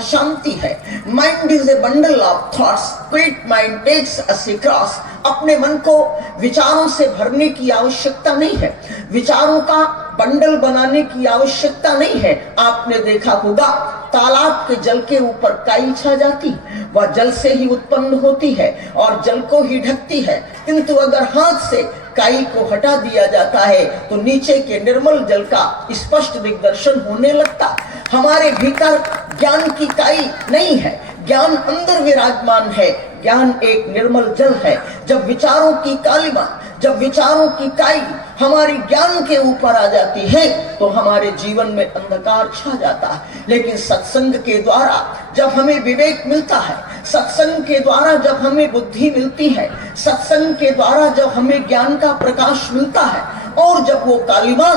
अशांति है। Mind is a bundle of thoughts, quiet mind takes us across. अपने मन को विचारों से भरने की आवश्यकता नहीं है, विचारों का बंडल बनाने की आवश्यकता नहीं है। आपने देखा होगा तालाब के जल के ऊपर काई छा जाती, वह जल से ही उत्पन्न होती है और जल को ही ढकती है, किंतु अगर हाथ से काई को हटा दिया जाता है तो नीचे के निर्मल जल का स्पष्ट दिग्दर्शन होने लगता। हमारे भीतर ज्ञान की काई नहीं है, ज्ञान अंदर विराजमान है। ज्ञान एक निर्मल जल है। जब विचारों की कालिमा, जब विचारों की काई हमारी ज्ञान के ऊपर आ जाती है तो हमारे जीवन में अंधकार छा जाता है। लेकिन सत्संग के द्वारा जब हमें विवेक मिलता है, सत्संग के द्वारा जब हमें बुद्धि मिलती है, सत्संग के द्वारा जब हमें ज्ञान का प्रकाश मिलता है और जब वो कालिमा,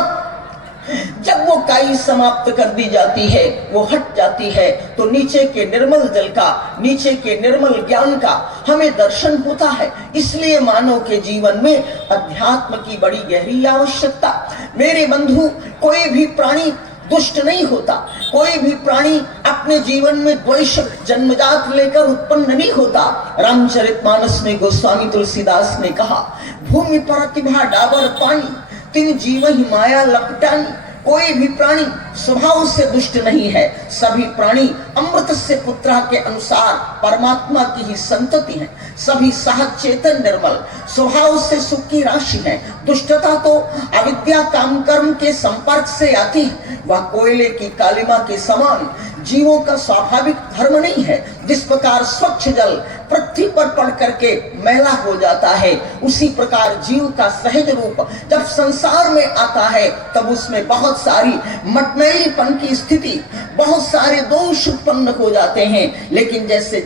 जब वो काई समाप्त कर दी जाती है, वो हट जाती है, तो नीचे के निर्मल जल का, नीचे के निर्मल ज्ञान का हमें दर्शन होता है। इसलिए मानव के जीवन में अध्यात्म की बड़ी गहरी आवश्यकता। मेरे बंधु, कोई भी प्राणी दुष्ट नहीं होता, कोई भी प्राणी अपने जीवन में द्वेष जन्मजात लेकर उत्पन्न नहीं होता। रामचरितमानस में गोस्वामी तुलसीदास ने कहा, भूमि प्रतिभा डाबर पानी, तीन जीव ही माया लपटानी। कोई भी प्राणी स्वभाव से दुष्ट नहीं है, सभी प्राणी अमृत से पुत्रा के अनुसार परमात्मा की ही संतति है। सभी सहज चेतन निर्मल स्वभाव से सुख की राशि है। दुष्टता तो अविद्या काम कर्म के संपर्क से आती है, वह कोयले की कालिमा के समान जीवों का स्वाभाविक धर्म नहीं है। जिस प्रकार स्वच्छ जल पृथ्वी पर पड़ करके मैला हो जाता है, उसी प्रकार जीव का सहज रूप जब संसार में आता है तब उसमें बहुत सारी मटमैलीपन की स्थिति, बहुत सारे दोष उत्पन्न हो जाते हैं। लेकिन जैसे